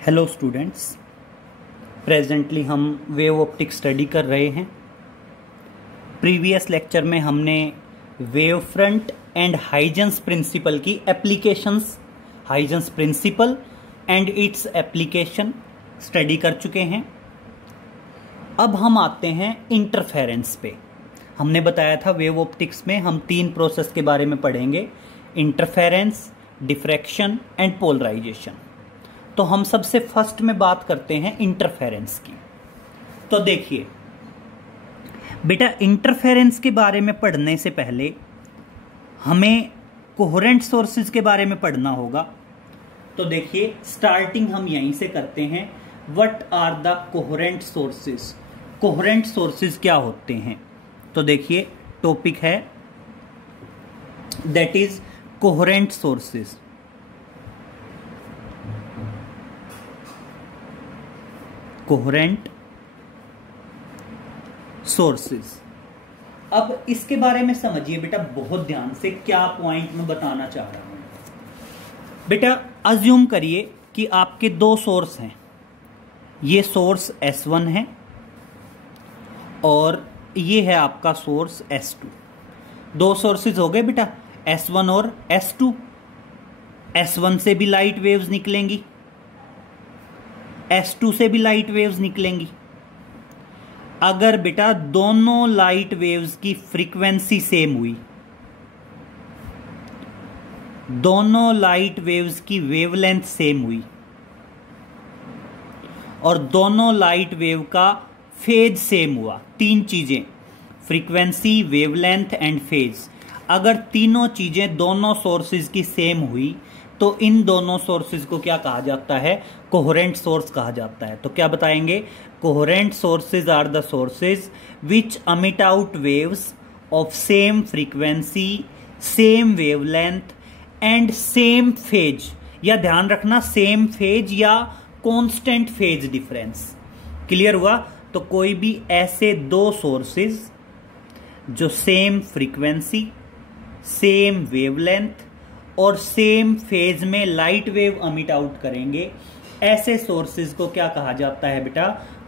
Hello students, presently हम wave optics study कर रहे हैं। प्रीवियस लेक्चर में हमने wave front and Huygens principle की applications, Huygens principle and its application study कर चुके हैं। अब हम आते हैं इंटरफेरेंस पे। हमने बताया था वेव ऑप्टिक्स में हम 3 प्रोसेस के बारे में पढ़ेंगे, इंटरफेरेंस, डिफ्रैक्शन एंड पोलराइजेशन। तो हम सबसे फर्स्ट में बात करते हैं इंटरफेरेंस की। तो देखिए बेटा, इंटरफेरेंस के बारे में पढ़ने से पहले हमें कोहेरेंट सोर्सेज के बारे में पढ़ना होगा। तो देखिए स्टार्टिंग हम यहीं से करते हैं। What are the coherent sources? Coherent sources क्या होते हैं? तो देखिए टॉपिक है that is coherent sources. Coherent sources. अब इसके बारे में समझिए बेटा बहुत ध्यान से, क्या पॉइंट में बताना चाह रहा हूं। बेटा अज्यूम करिए कि आपके 2 सोर्स हैं। ये सोर्स S1 है और ये है आपका सोर्स S2। 2 सोर्सेज हो गए बेटा, S1 और S2। S1 से भी लाइट वेव्स निकलेंगी, S2 से भी लाइट वेव्स निकलेंगी। अगर बेटा दोनों लाइट वेव्स की फ्रीक्वेंसी सेम हुई, दोनों लाइट वेव्स की वेवलेंथ सेम हुई और दोनों लाइट वेव का फेज सेम हुआ, 3 चीजें, फ्रीक्वेंसी, वेवलेंथ एंड फेज, अगर तीनों चीजें दोनों सोर्सेज की सेम हुई तो इन दोनों सोर्सेज को क्या कहा जाता है? कोहेरेंट सोर्स कहा जाता है। तो क्या बताएंगे? Coherent sources are the sources which emit out waves of same frequency, same wavelength and same phase. या ध्यान रखना, सेम फेज या कांस्टेंट फेज डिफरेंस। क्लियर हुआ? तो कोई भी ऐसे 2 सोर्सेज जो सेम फ्रीक्वेंसी, सेम वेवलेंथ और सेम फेज में लाइट वेव अमिट आउट करेंगे, ऐसे सोर्सेज को क्या कहा जाता है बेटा?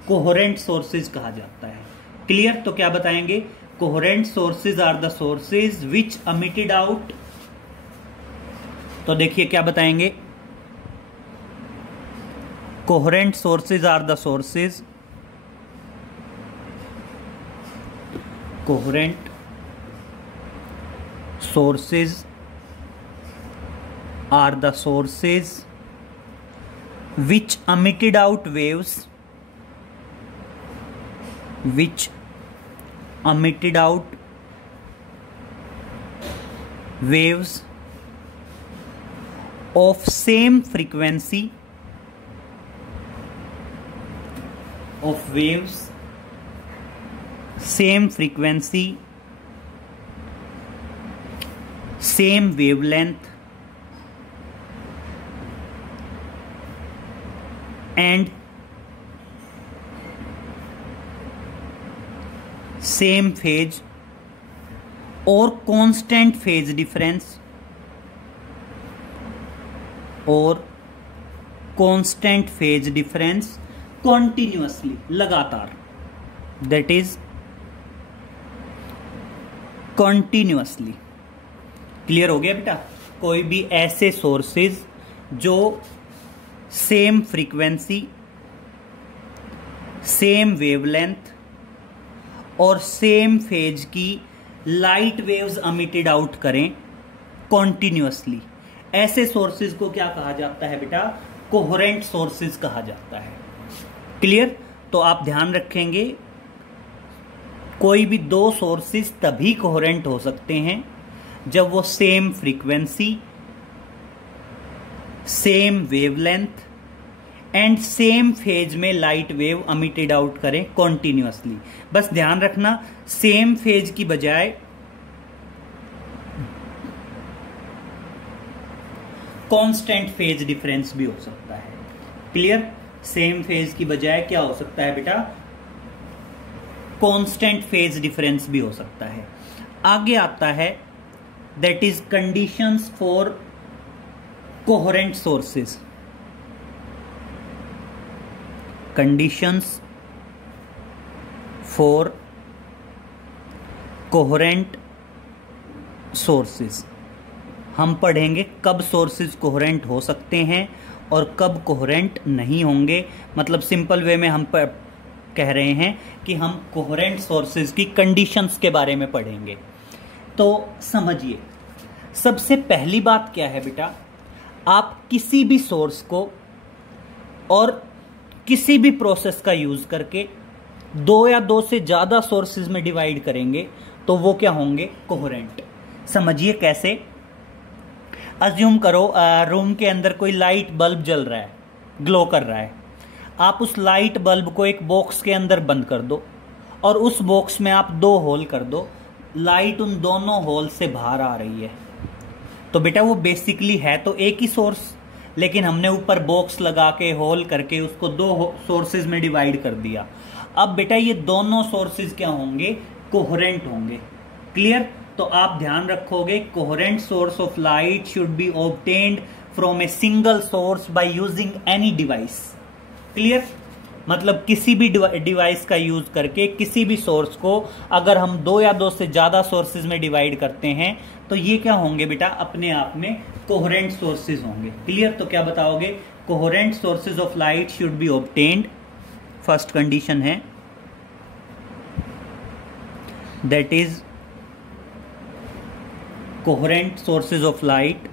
कोहेरेंट सोर्सेज कहा जाता है। क्लियर? तो क्या बताएंगे? Coherent sources are the sources which emitted out. तो देखिए क्या बताएंगे? Coherent sources are the sources, coherent sources are the sources which emitted out waves, which emitted out waves of same frequency, of waves same frequency, same wavelength and same phase और constant phase difference, और constant phase difference continuously, लगातार, that is continuously. Clear हो गया बेटा? कोई भी ऐसे sources जो सेम फ्रीक्वेंसी, सेम वेवलेंथ और सेम फेज की लाइट वेव्स अमिटेड आउट करें कॉन्टिन्यूअसली, ऐसे सोर्सेज को क्या कहा जाता है बेटा? कोहेरेंट सोर्सेज कहा जाता है। क्लियर? तो आप ध्यान रखेंगे कोई भी 2 सोर्सेज तभी कोहेरेंट हो सकते हैं जब वो same frequency, same wavelength and same phase में लाइट वेव अमिटेड आउट करें कॉन्टिन्यूअसली। बस ध्यान रखना, सेम फेज की बजाय कांस्टेंट फेज डिफरेंस भी हो सकता है। क्लियर? सेम फेज की बजाय क्या हो सकता है बेटा? कांस्टेंट फेज डिफरेंस भी हो सकता है। आगे आता है that is conditions for coherent sources. Conditions for coherent sources. हम पढ़ेंगे कब सोर्सेज कोहेरेंट हो सकते हैं और कब कोहेरेंट नहीं होंगे। मतलब सिंपल वे में हम कह रहे हैं कि हम कोहेरेंट सोर्सेज की कंडीशंस के बारे में पढ़ेंगे। तो समझिए, सबसे पहली बात क्या है बेटा, आप किसी भी सोर्स को और किसी भी प्रोसेस का यूज करके दो या दो से ज्यादा सोर्सेज में डिवाइड करेंगे तो वो क्या होंगे, कोहेरेंट। समझिए कैसे। अज्यूम करो रूम के अंदर कोई लाइट बल्ब जल रहा है, ग्लो कर रहा है। आप उस लाइट बल्ब को एक बॉक्स के अंदर बंद कर दो और उस बॉक्स में आप 2 होल कर दो। लाइट उन दोनों होल से बाहर आ रही है, तो बेटा वो बेसिकली है तो एक ही सोर्स, लेकिन हमने ऊपर बॉक्स लगा के होल करके उसको 2 सोर्सेज में डिवाइड कर दिया। अब बेटा ये दोनों सोर्सेज क्या होंगे, कोहेरेंट होंगे। क्लियर। तो आप ध्यान रखोगे, coherent source of light should be obtained from a single source by using any device. Clear. मतलब किसी भी डिवाइस का यूज करके किसी भी सोर्स को अगर हम 2 या 2 से ज्यादा सोर्सेज में डिवाइड करते हैं तो ये क्या होंगे बेटा, अपने आप में कोहेरेंट सोर्सेज होंगे। क्लियर। तो क्या बताओगे, coherent sources of light should be obtained, first condition है, that is coherent sources of light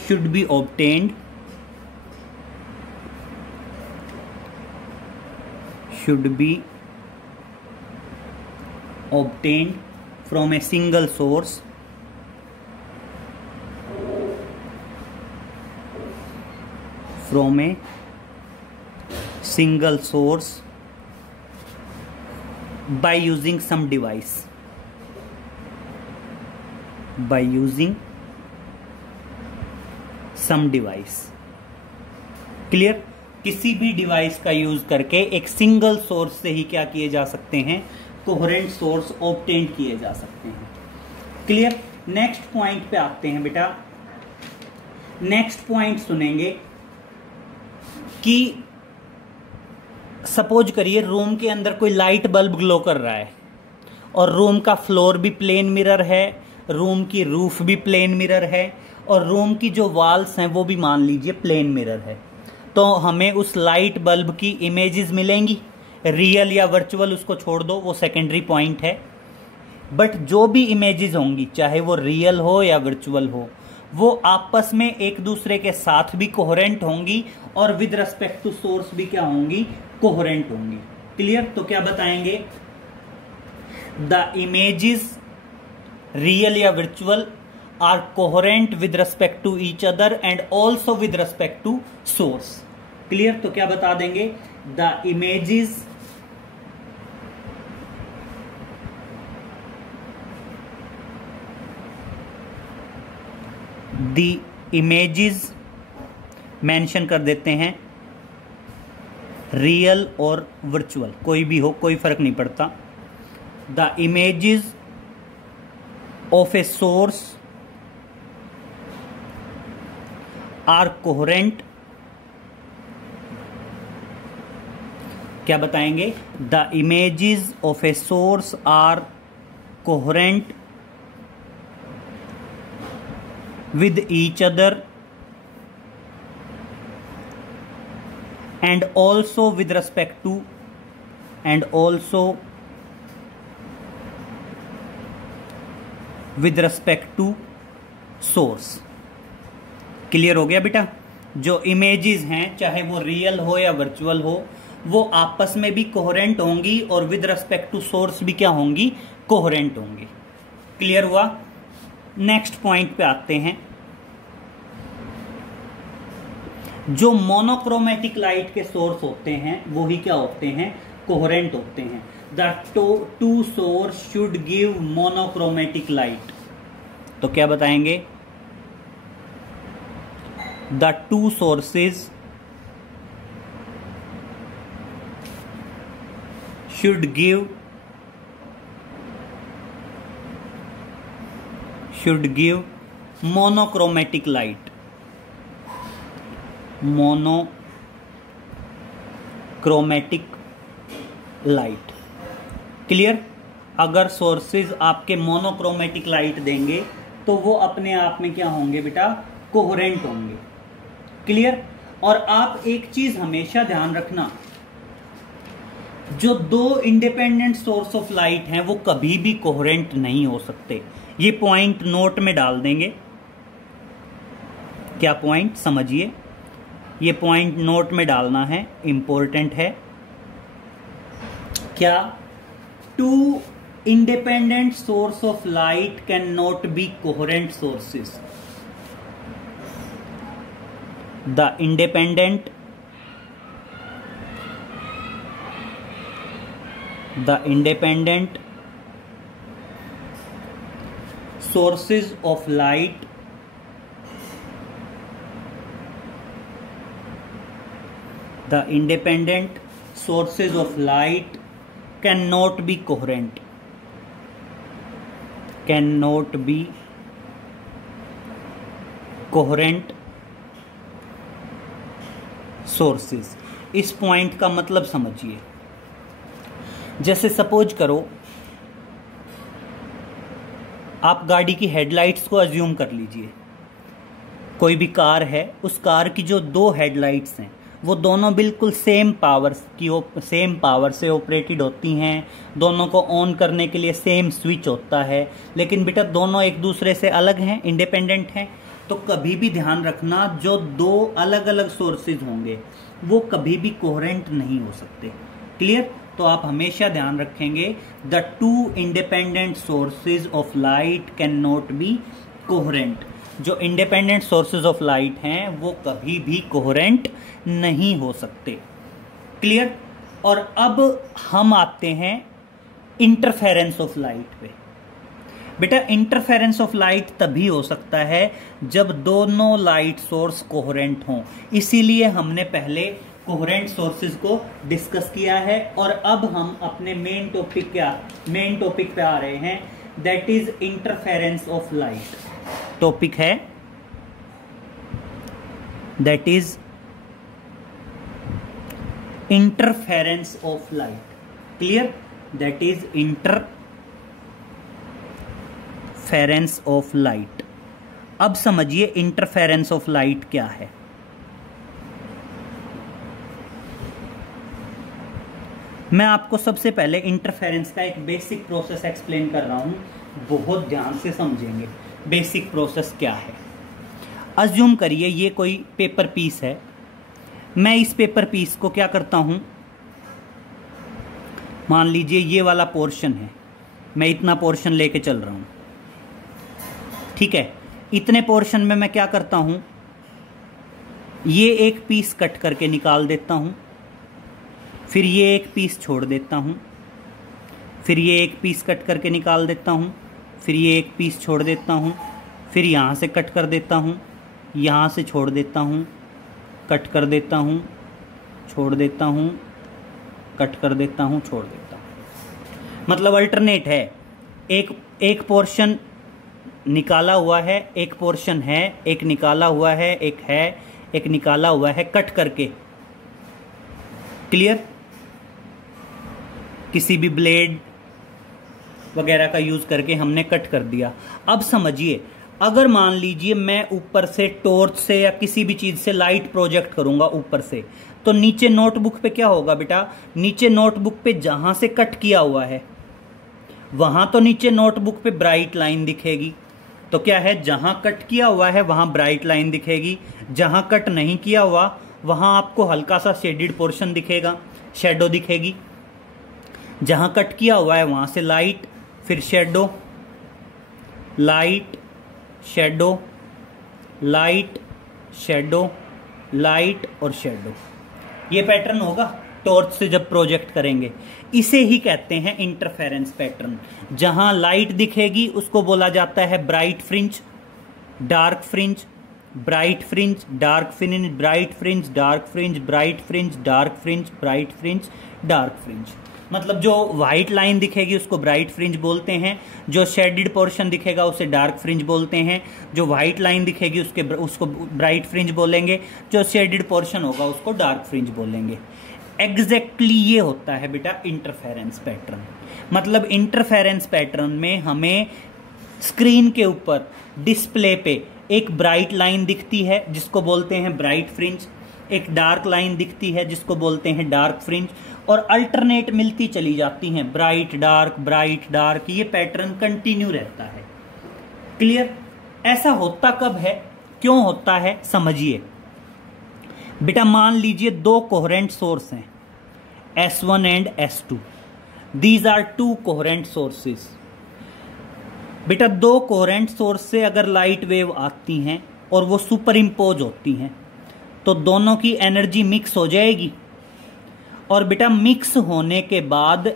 should be obtained from a single source by using some device, clear. किसी भी डिवाइस का use करके एक सिंगल सोर्स से ही क्या किए जा सकते हैं, कोहेरेंट सोर्स ऑब्टेन किए जा सकते हैं। क्लियर। नेक्स्ट पॉइंट पे आते हैं बेटा। नेक्स्ट पॉइंट सुनेंगे कि सपोज करिए रूम के अंदर कोई लाइट बल्ब ग्लो कर रहा है और रूम का फ्लोर भी प्लेन मिरर है, रूम की रूफ भी प्लेन मिरर है और रूम की जो वॉल्स हैं वो भी मान लीजिए प्लेन मिरर है। तो हमें उस लाइट बल्ब की इमेजेस मिलेंगी, रियल या वर्चुअल उसको छोड़ दो, वो सेकेंडरी पॉइंट है। बट जो भी इमेजेस होंगी, चाहे वो रियल हो या वर्चुअल हो, वो आपस में एक दूसरे के साथ भी कोहेरेंट होंगी और विद रेस्पेक्ट टू सोर्स भी क्या होंगी, कोहेरेंट होंगी। क्लियर। तो क्या बताएंगे, द इमेजेस रियल या virtual are coherent with respect to each other and also with respect to source. Clear. तो क्या बता देंगे, द इमेजेस मेंशन कर देते हैं, रियल और वर्चुअल कोई भी हो, कोई फर्क नहीं पड़ता। The images of a source are coherent, क्या बताएंगे, the images of a source are coherent with each other and also with respect to source। Clear हो गया बेटा। जो इमेजेस हैं चाहे वो रियल हो या वर्चुअल हो, वो आपस में भी कोहेरेंट होंगी और विद रेस्पेक्ट टू सोर्स भी क्या होंगी, कोहेरेंट होंगी। क्लियर हुआ। नेक्स्ट पॉइंट पे आते हैं। जो मोनोक्रोमेटिक लाइट के सोर्स होते हैं वो ही क्या होते हैं, कोहेरेंट होते हैं। The two source should give monochromatic light. तो क्या बताएंगे, the two sources should give monochromatic light. Monochromatic light. Clear? अगर सोर्सेज आपके मोनोक्रोमेटिक लाइट देंगे तो वो अपने आप में क्या होंगे बेटा? कोहेरेंट होंगे. क्लियर? और आप एक चीज हमेशा ध्यान रखना, जो दो इंडिपेंडेंट सोर्स ऑफ लाइट हैं वो कभी भी कोहेरेंट नहीं हो सकते. ये पॉइंट नोट में डाल देंगे. क्या पॉइंट? समझिए, ये पॉइंट नोट में डालना है, इंपॉर्टेंट है. क्या? Two independent source of light cannot be coherent sources. The independent sources of light cannot be coherent. Cannot be coherent sources. इस पॉइंट का मतलब समझिए. जैसे सपोज करो आप गाड़ी की हेडलाइट्स को अज्यूम कर लीजिए. कोई भी कार है, उस कार की जो दो हेडलाइट्स हैं वो दोनों बिल्कुल सेम पावर से ऑपरेटेड होती हैं. दोनों को ऑन करने के लिए सेम स्विच होता है, लेकिन बेटा दोनों एक दूसरे से अलग हैं, इंडिपेंडेंट हैं. तो कभी भी ध्यान रखना, जो दो अलग अलग सोर्सेज होंगे वो कभी भी कोहेरेंट नहीं हो सकते. क्लियर? तो आप हमेशा ध्यान रखेंगे, the two independent sources of light can not be coherent. जो इंडिपेंडेंट सोर्सेज ऑफ लाइट हैं वो कभी भी कोहेरेंट नहीं हो सकते. क्लियर? और अब हम आते हैं इंटरफेरेंस ऑफ लाइट पे. बेटा इंटरफेरेंस ऑफ लाइट तभी हो सकता है जब दोनों लाइट सोर्स कोहेरेंट हों. इसीलिए हमने पहले कोहेरेंट सोर्सेज को डिस्कस किया है. और अब हम अपने मेन टॉपिक पे आ रहे हैं, that is interference of light. Topic है that is interference of light. Clear? That is interference of light. अब समझिए इंटरफेरेंस ऑफ लाइट क्या है. मैं आपको सबसे पहले इंटरफेरेंस का एक बेसिक प्रोसेस एक्सप्लेन कर रहा हूं, बहुत ध्यान से समझेंगे. बेसिक प्रोसेस क्या है? अज्यूम करिए ये कोई पेपर पीस है. मैं इस पेपर पीस को क्या करता हूं, मान लीजिए ये वाला पोर्शन है, मैं इतना पोर्शन लेके चल रहा हूं. ठीक है? इतने पोर्शन में मैं क्या करता हूं, ये एक पीस कट करके निकाल देता हूं, फिर ये एक पीस छोड़ देता हूं, फिर ये एक पीस कट करके निकाल देता हूं, फिर ये एक पीस छोड़ देता हूं, फिर यहाँ से कट कर देता हूं, यहाँ से छोड़ देता हूं, कट कर देता हूं, छोड़ देता हूं, कट कर देता हूं, छोड़ देता हूं. मतलब अल्टरनेट है. एक पोर्शन निकाला हुआ है, एक पोर्शन है, एक निकाला हुआ है, एक निकाला हुआ है कट करके. क्लियर? किसी भी ब्लेड वगैरह का यूज करके हमने कट कर दिया. अब समझिए, अगर मान लीजिए मैं ऊपर से टॉर्च से या किसी भी चीज से लाइट प्रोजेक्ट करूंगा ऊपर से, तो नीचे नोटबुक पे क्या होगा बेटा? नीचे नोटबुक पे जहां से कट किया हुआ है वहां तो नीचे नोटबुक पे ब्राइट लाइन दिखेगी. तो क्या है, जहां कट किया हुआ है वहां ब्राइट लाइन दिखेगी, जहां कट नहीं किया हुआ वहां आपको हल्का सा शेडिड पोर्शन दिखेगा, शेडो दिखेगी. जहां कट किया हुआ है वहां से लाइट, फिर shadow, light, shadow, light, shadow, light और शेडो. ये पैटर्न होगा टॉर्च से जब प्रोजेक्ट करेंगे. इसे ही कहते हैं इंटरफेरेंस पैटर्न. जहां लाइट दिखेगी उसको बोला जाता है bright fringe, dark fringe, bright fringe, dark fringe, bright fringe, dark fringe, bright fringe, dark fringe, bright fringe, dark fringe. मतलब जो व्हाइट लाइन दिखेगी उसको ब्राइट फ्रिंज बोलते हैं, जो शेडेड पोर्शन दिखेगा उसे डार्क फ्रिंज बोलते हैं, जो व्हाइट लाइन दिखेगी उसको ब्राइट फ्रिंज बोलेंगे, जो शेडेड पोर्शन होगा उसको डार्क फ्रिंज बोलेंगे। एग्जैक्टली ये होता है बेटा इंटरफेरेंस पैटर्न। मतलब इंटरफेरेंस पैटर्न में हमें स्क्रीन के ऊपर डिस्प्ले पे एक ब्राइट लाइन दिखती है जिसको बोलते हैं ब्राइट फ्रिंज, एक डार्क लाइन दिखती है जिसको बोलते हैं डार्क फ्रिंज, और अल्टरनेट मिलती चली जाती हैं ब्राइट डार्क, ये पैटर्न कंटिन्यू रहता है। क्लियर? ऐसा होता कब है, क्यों होता है, समझिए बेटा। मान लीजिए दो कोहेरेंट सोर्स हैं S1 and S2, these are two coherent sources. बेटा दो कोहेरेंट सोर्स से अगर लाइट वेव आती हैं और वो सुपर इम्पोज होती हैं तो दोनों की एनर्जी मिक्स हो जाएगी, और बेटा मिक्स होने के बाद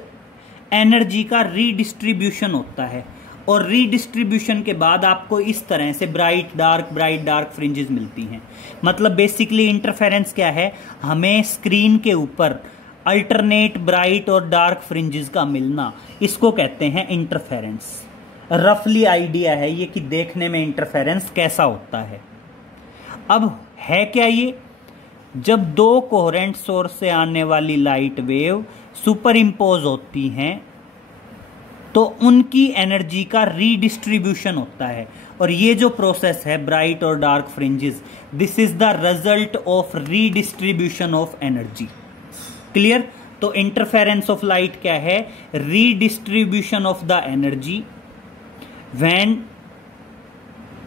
एनर्जी का रीडिस्ट्रीब्यूशन होता है, और रीडिस्ट्रीब्यूशन के बाद आपको इस तरह से ब्राइट डार्क फ्रिंजेस मिलती हैं। मतलब बेसिकली इंटरफेरेंस क्या है, हमें स्क्रीन के ऊपर अल्टरनेट ब्राइट और डार्क फ्रिंजेस का मिलना, इसको कहते हैं इंटरफेरेंस। रफली आइडिया है ये कि देखने में इंटरफेरेंस कैसा होता है। अब है क्या ये, जब दो कोहेरेंट सोर्स से आने वाली लाइट वेव सुपर इम्पोज होती हैं तो उनकी एनर्जी का रीडिस्ट्रीब्यूशन होता है, और ये जो प्रोसेस है ब्राइट और dark fringes, this is the result of redistribution of energy. Clear? तो इंटरफेरेंस ऑफ लाइट क्या है, redistribution of the energy when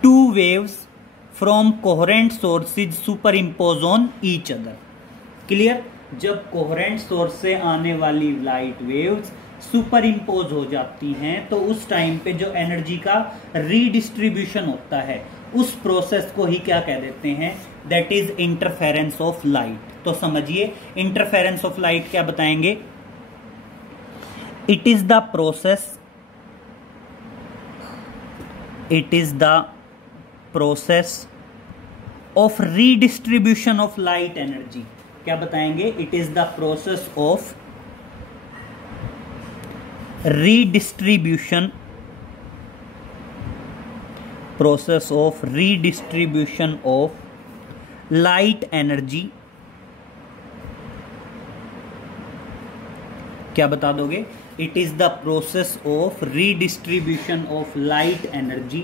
two waves from coherent sources super impose on each other. Clear? जब coherent source से आने वाली light waves super impose हो जाती हैं तो उस टाइम पे जो एनर्जी का रीडिस्ट्रीब्यूशन होता है उस प्रोसेस को ही क्या कह देते हैं, that is interference of light. तो समझिए इंटरफेरेंस ऑफ लाइट क्या बताएंगे, it is the process of redistribution of light energy. क्या बताएंगे, it is the process of redistribution of light energy। क्या बता दोगे, it is the process of redistribution of light energy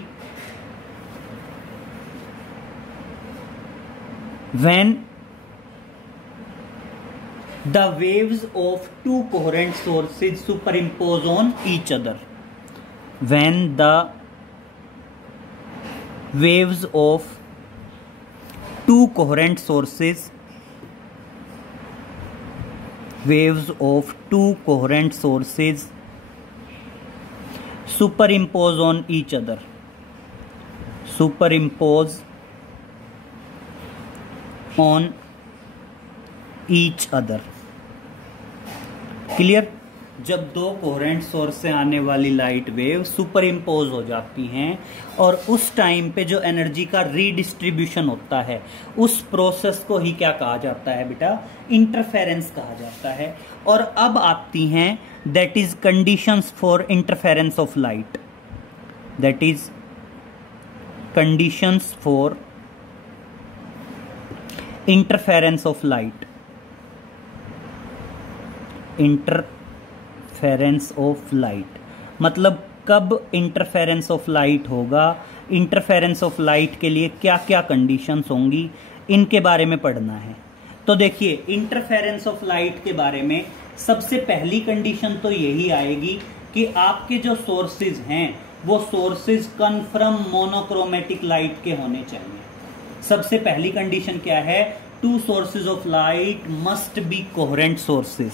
when the waves of two coherent sources superimpose on each other। When the waves of two coherent sources superimpose on each other, clear? जब दो coherent source से आने वाली light wave super impose हो जाती हैं और उस टाइम पे जो एनर्जी का रीडिस्ट्रीब्यूशन होता है उस प्रोसेस को ही क्या कहा जाता है बेटा, इंटरफेरेंस कहा जाता है। और अब आती हैं that is conditions for interference of light, that is conditions for interference of light. Interference of light मतलब कब इंटरफेरेंस ऑफ लाइट होगा, इंटरफेरेंस ऑफ लाइट के लिए क्या क्या कंडीशंस होंगी, इनके बारे में पढ़ना है। तो देखिए इंटरफेरेंस ऑफ लाइट के बारे में सबसे पहली कंडीशन तो यही आएगी कि आपके जो सोर्सेज हैं वो सोर्सेज कन्फर्म मोनोक्रोमेटिक लाइट के होने चाहिए। सबसे पहली कंडीशन क्या है, two sources of light must be coherent sources.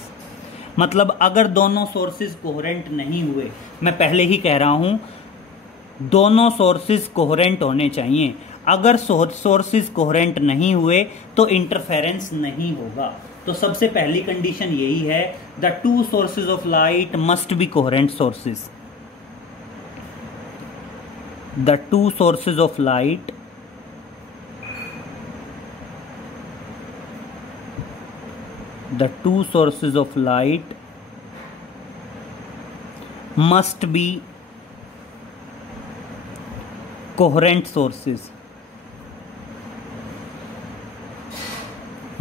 मतलब अगर दोनों सोर्सेज कोहेरेंट नहीं हुए, मैं पहले ही कह रहा हूं दोनों सोर्सेज कोहेरेंट होने चाहिए, अगर सोर्सेज कोहेरेंट नहीं हुए तो इंटरफेरेंस नहीं होगा। तो सबसे पहली कंडीशन यही है, the two sources of light must be coherent sources. The two sources of light must be coherent sources,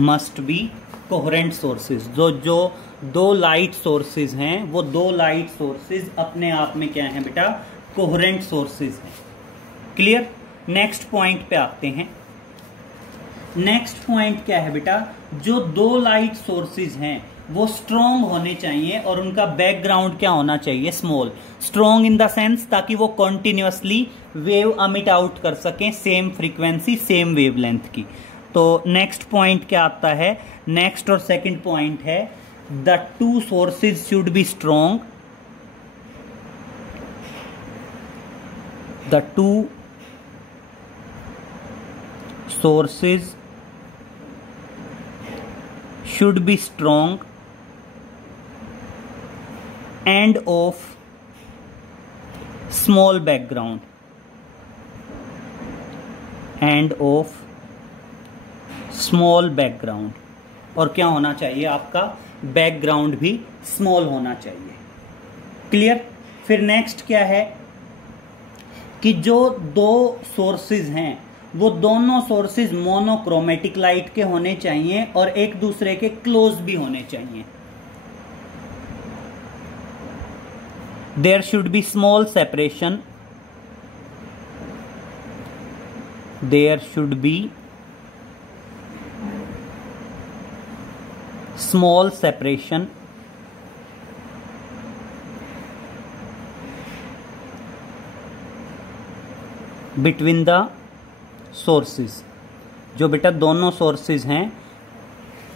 must be coherent sources। जो दो लाइट सोर्सेज हैं वो दो लाइट सोर्सेज अपने आप में क्या हैं बेटा, कोहेरेंट सोर्सेज हैं। क्लियर। नेक्स्ट पॉइंट पे आते हैं। नेक्स्ट पॉइंट क्या है बेटा, जो दो लाइट सोर्सेज हैं वो स्ट्रॉन्ग होने चाहिए और उनका बैकग्राउंड क्या होना चाहिए, small. Strong in the sense ताकि वो कॉन्टिन्यूअसली वेव अमिट आउट कर सकें, सेम फ्रीक्वेंसी सेम वेवलेंथ की। तो नेक्स्ट पॉइंट क्या आता है, नेक्स्ट और सेकंड पॉइंट है the two sources should be strong, the two sources should be strong and of small background, and of small background। और क्या होना चाहिए आपका, बैकग्राउंड भी स्मॉल होना चाहिए। क्लियर। फिर नेक्स्ट क्या है कि जो दो सोर्सेज हैं वो दोनों सोर्सेज मोनोक्रोमेटिक लाइट के होने चाहिए और एक दूसरे के क्लोज भी होने चाहिए। There should be small separation, there should be small separation between the sources. जो बेटा दोनों सोर्सेज हैं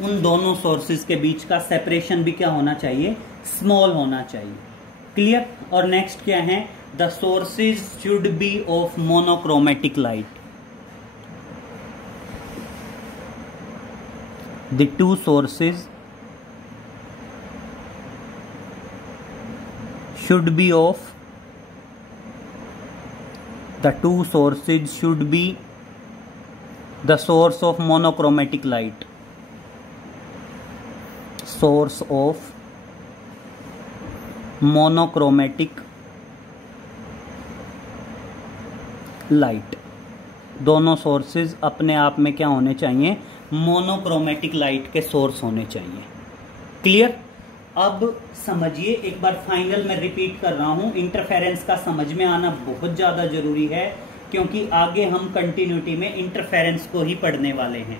उन दोनों सोर्सेज के बीच का सेपरेशन भी क्या होना चाहिए, स्मॉल होना चाहिए। क्लियर। और नेक्स्ट क्या है, the sources should be of monochromatic light, the two sources should be of, the two sources should be the source of monochromatic light, source of monochromatic light। दोनों सोर्सेज अपने आप में क्या होने चाहिए, मोनोक्रोमेटिक लाइट के सोर्स होने चाहिए। क्लियर। अब समझिए एक बार फाइनल में रिपीट कर रहा हूं, इंटरफेरेंस का समझ में आना बहुत ज्यादा जरूरी है क्योंकि आगे हम कंटिन्यूटी में इंटरफेरेंस को ही पढ़ने वाले हैं।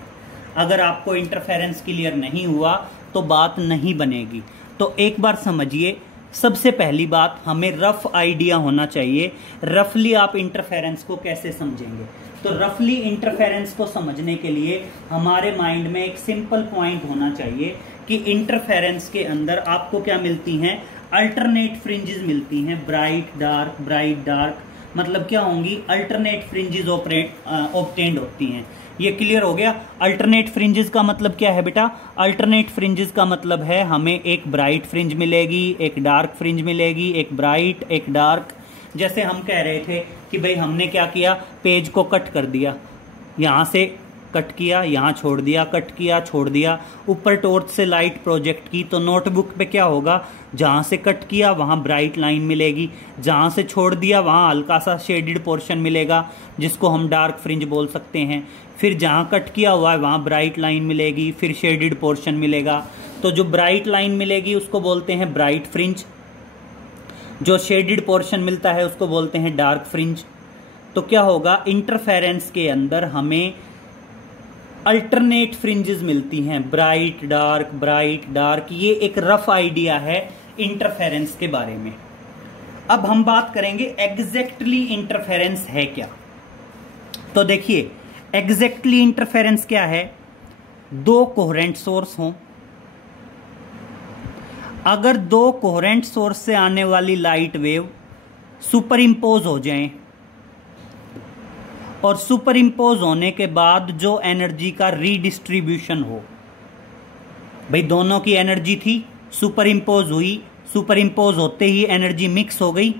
अगर आपको इंटरफेरेंस क्लियर नहीं हुआ तो बात नहीं बनेगी। तो एक बार समझिए, सबसे पहली बात हमें रफ आइडिया होना चाहिए, रफली आप इंटरफेरेंस को कैसे समझेंगे। तो रफली इंटरफेरेंस को समझने के लिए हमारे माइंड में एक सिंपल पॉइंट होना चाहिए कि इंटरफेरेंस के अंदर आपको क्या मिलती हैं, अल्टरनेट फ्रिंजेस मिलती हैं, ब्राइट डार्क, मतलब क्या होंगी, अल्टरनेट फ्रिंजेस ऑब्टेन्ड होती हैं। ये क्लियर हो गया। अल्टरनेट फ्रिंजेस का मतलब क्या है बेटा, अल्टरनेट फ्रिंजेस का मतलब है हमें एक ब्राइट फ्रिंज मिलेगी, एक डार्क फ्रिंज मिलेगी, एक ब्राइट एक डार्क। जैसे हम कह रहे थे कि भाई हमने क्या किया, पेज को कट कर दिया, यहां से कट किया, यहाँ छोड़ दिया, कट किया, छोड़ दिया, ऊपर टॉर्च से लाइट प्रोजेक्ट की, तो नोटबुक पे क्या होगा, जहाँ से कट किया वहाँ ब्राइट लाइन मिलेगी, जहाँ से छोड़ दिया वहाँ हल्का सा शेडेड पोर्शन मिलेगा जिसको हम डार्क फ्रिंज बोल सकते हैं। फिर जहाँ कट किया हुआ है वहाँ ब्राइट लाइन मिलेगी, फिर शेडेड पोर्शन मिलेगा। तो जो ब्राइट लाइन मिलेगी उसको बोलते हैं ब्राइट फ्रिंज, जो शेडेड पोर्शन मिलता है उसको बोलते हैं डार्क फ्रिंज। तो क्या होगा, इंटरफेरेंस के अंदर हमें अल्टरनेट फ्रिंजेस मिलती हैं, ब्राइट डार्क। ये एक रफ आइडिया है इंटरफेरेंस के बारे में। अब हम बात करेंगे एग्जैक्टली इंटरफेरेंस है क्या। तो देखिए एग्जैक्टली इंटरफेरेंस क्या है, दो कोहेरेंट सोर्स हों, अगर दो कोहेरेंट सोर्स से आने वाली लाइट वेव सुपर इम्पोज हो जाएं और सुपर इम्पोज होने के बाद जो एनर्जी का रीडिस्ट्रीब्यूशन हो, भाई दोनों की एनर्जी थी, सुपर इम्पोज हुई, सुपर इम्पोज होते ही एनर्जी मिक्स हो गई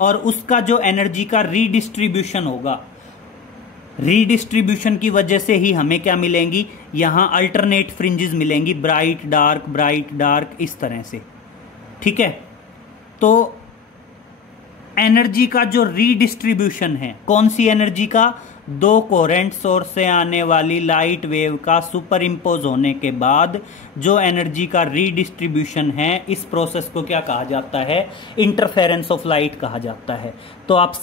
और उसका जो एनर्जी का रीडिस्ट्रीब्यूशन होगा, रीडिस्ट्रीब्यूशन की वजह से ही हमें क्या मिलेंगी, यहां अल्टरनेट फ्रिंजेस मिलेंगी, ब्राइट डार्क इस तरह से। ठीक है। तो एनर्जी का जो रीडिस्ट्रीब्यूशन है, कौन सी एनर्जी का, दो कोहेरेंट सोर्स से आने वाली लाइट वेव का सुपर इम्पोज होने के बाद जो एनर्जी का रीडिस्ट्रीब्यूशन है, इस प्रोसेस को क्या कहा जाता है, इंटरफेरेंस ऑफ लाइट कहा जाता है। तो आप